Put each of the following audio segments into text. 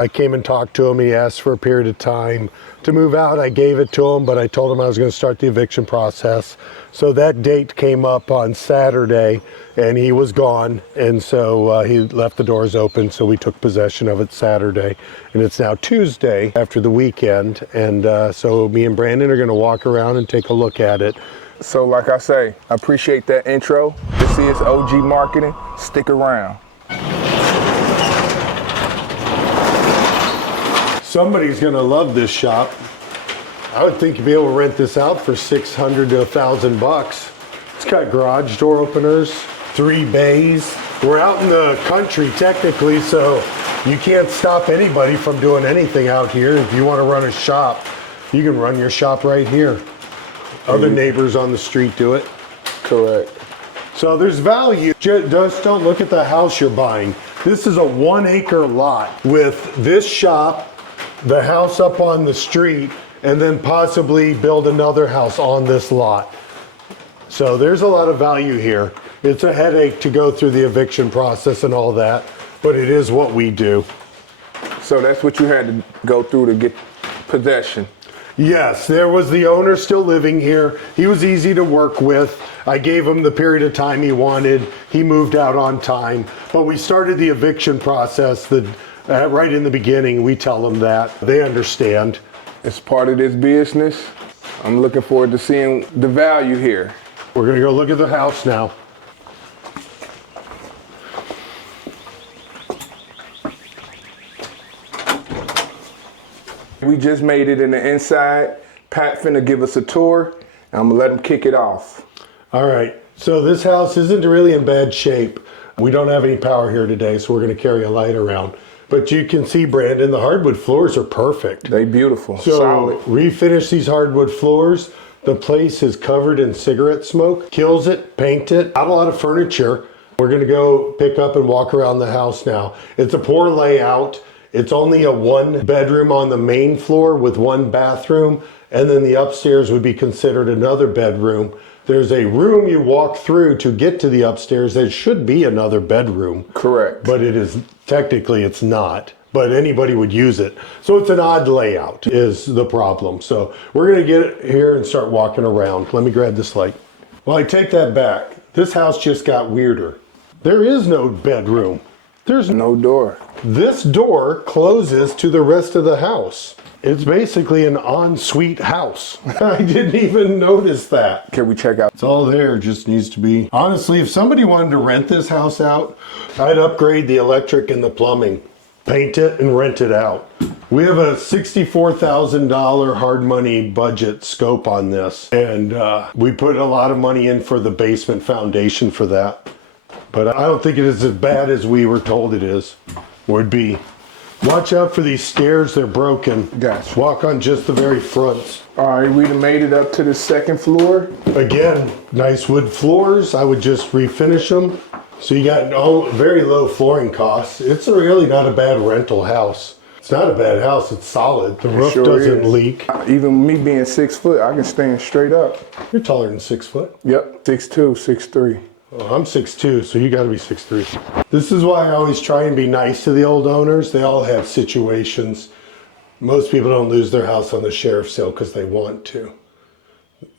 I came and talked to him. He asked for a period of time to move out. I gave it to him, but I told him I was going to start the eviction process. So that date came up on Saturday, and he was gone. And so he left the doors open, so we took possession of it Saturday. And it's now Tuesday after the weekend. And so me and Brandon are going to walk around and take a look at it. So like I say, I appreciate that intro. This is OG Marketing. Stick around. Somebody's going to love this shop. I would think you'd be able to rent this out for $600 to $1,000. It's got garage door openers, 3 bays. We're out in the country technically, so you can't stop anybody from doing anything out here. If you want to run a shop, you can run your shop right here. Other neighbors on the street do it. Correct. So there's value. Just don't look at the house you're buying. This is a 1-acre lot with this shop, the house up on the street, and then possibly build another house on this lot. So there's a lot of value here. It's a headache to go through the eviction process and all that, but it is what we do. So that's what you had to go through to get possession. Yes, there was the owner still living here. He was easy to work with. I gave him the period of time he wanted. He moved out on time, but we started the eviction process right in the beginning. We tell them that. They understand. It's part of this business. I'm looking forward to seeing the value here. We're gonna go look at the house now. We just made it in the inside. Pat finna give us a tour, and I'm gonna let him kick it off. All right, so this house isn't really in bad shape. We don't have any power here today, so we're gonna carry a light around. But you can see, Brandon, the hardwood floors are perfect. They beautiful, so solid. Refinish these hardwood floors. The place is covered in cigarette smoke. Kills it, paint it. Not a lot of furniture. We're gonna go pick up and walk around the house now. It's a poor layout. It's only a 1-bedroom on the main floor with 1 bathroom, and then the upstairs would be considered another bedroom. There's a room you walk through to get to the upstairs that should be another bedroom. Correct. But it is, technically it's not, but anybody would use it. So it's an odd layout is the problem. So we're gonna get here and start walking around. Let me grab this light. Well, I take that back. This house just got weirder. There is no bedroom. There's no door. This door closes to the rest of the house. It's basically an ensuite house. I didn't even notice that. Can we check out? It's all there, just needs to be. Honestly, if somebody wanted to rent this house out, I'd upgrade the electric and the plumbing, paint it and rent it out. We have a $64,000 hard money budget scope on this. And we put a lot of money in for the basement foundation for that. But I don't think it is as bad as we were told it is, would be. Watch out for these stairs, they're broken. Gotcha. Walk on just the very fronts. All right, we done made it up to the 2nd floor. Again, nice wood floors. I would just refinish them. So you got very low flooring costs. It's really not a bad rental house. It's not a bad house, it's solid. The roof sure doesn't leak. Even me being 6 foot, I can stand straight up. You're taller than 6 foot. Yep, 6'2", 6'3". Well, I'm 6'2", so you gotta be 6'3". This is why I always try and be nice to the old owners. They all have situations. Most people don't lose their house on the sheriff's sale because they want to.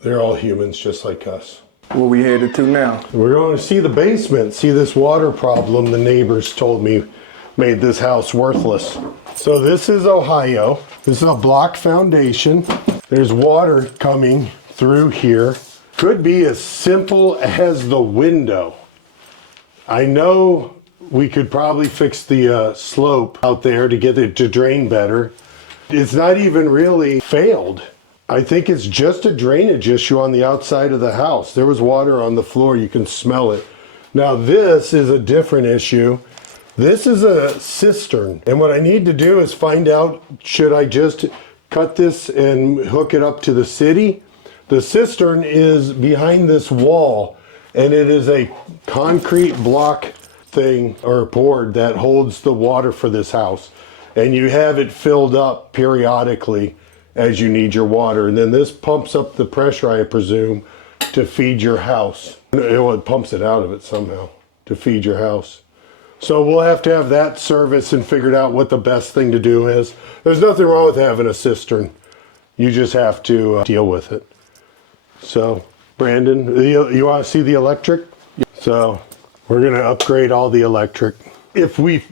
They're all humans just like us. Where we headed to now? We're going to see the basement, see this water problem the neighbors told me made this house worthless. So this is Ohio. This is a block foundation. There's water coming through here. Could be as simple as the window. I know we could probably fix the slope out there to get it to drain better. It's not even really failed. I think it's just a drainage issue on the outside of the house. There was water on the floor, you can smell it. Now this is a different issue. This is a cistern. And what I need to do is find out, should I just cut this and hook it up to the city? The cistern is behind this wall, and it is a concrete block thing or board that holds the water for this house. And you have it filled up periodically as you need your water. And then this pumps up the pressure, I presume, to feed your house. It pumps it out of it somehow to feed your house. So we'll have to have that service and figured out what the best thing to do is. There's nothing wrong with having a cistern. You just have to deal with it. So, Brandon, you want to see the electric? So, we're going to upgrade all the electric if we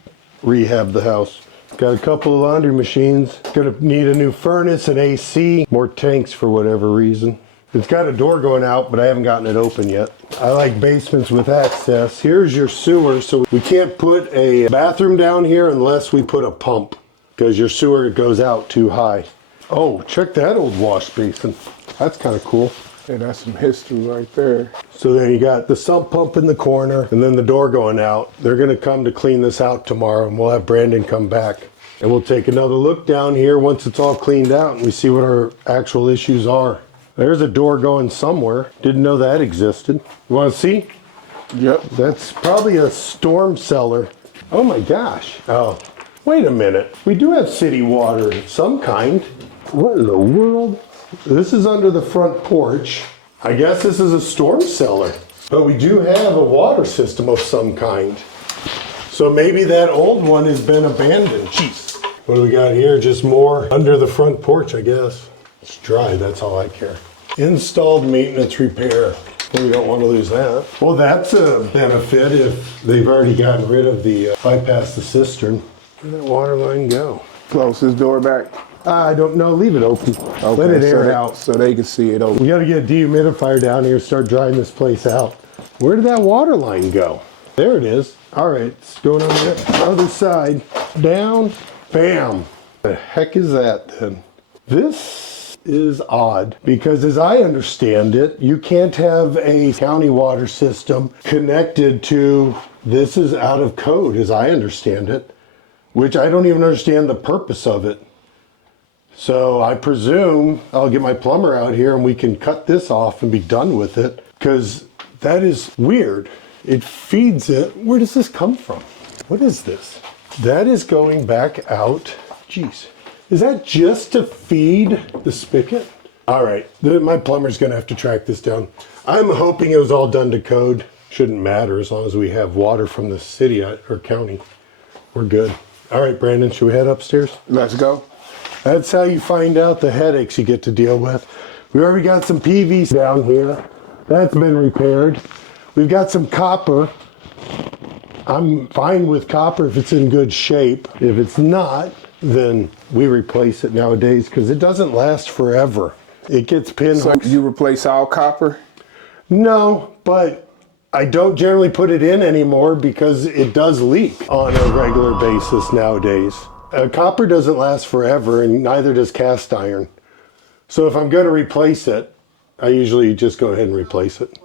rehab the house. Got a couple of laundry machines. Going to need a new furnace, an AC, more tanks for whatever reason. It's got a door going out, but I haven't gotten it open yet. I like basements with access. Here's your sewer, so we can't put a bathroom down here unless we put a pump, because your sewer goes out too high. Oh, check that old wash basin. That's kind of cool. Yeah, that's some history right there. So then you got the sump pump in the corner and then the door going out. They're gonna come to clean this out tomorrow, and we'll have Brandon come back. And we'll take another look down here once it's all cleaned out and we see what our actual issues are. There's a door going somewhere. Didn't know that existed. You wanna see? Yep. That's probably a storm cellar. Oh my gosh. Oh, wait a minute. We do have city water of some kind. What in the world? This is under the front porch. I guess this is a storm cellar. But we do have a water system of some kind. So maybe that old one has been abandoned. Jeez. What do we got here? Just more under the front porch, I guess. It's dry, that's all I care. Installed maintenance repair. Well, we don't want to lose that. Well, that's a benefit if they've already gotten rid of the bypass the cistern. Where'd that water line go? Close this door back. I don't know. Leave it open. Okay, Let it air so out. so they can see it open. We got to get a dehumidifier down here, start drying this place out. Where did that water line go? There it is. All right, it's going on the other side. Down, bam. The heck is that then? This is odd because as I understand it, you can't have a county water system connected to, this is out of code as I understand it, which I don't even understand the purpose of it. So I presume I'll get my plumber out here and we can cut this off and be done with it, because that is weird. It feeds it. Where does this come from? What is this? That is going back out. Jeez. Is that just to feed the spigot? All right, my plumber's gonna have to track this down. I'm hoping it was all done to code. Shouldn't matter as long as we have water from the city or county. We're good. All right, Brandon, should we head upstairs? Let's go. That's how you find out the headaches you get to deal with. We already got some PVC down here. That's been repaired. We've got some copper. I'm fine with copper if it's in good shape. If it's not, then we replace it nowadays because it doesn't last forever. It gets pinholes. So you replace all copper? No, but I don't generally put it in anymore because it does leak on a regular basis nowadays. Copper doesn't last forever, and neither does cast iron. So if I'm going to replace it, I usually just go ahead and replace it.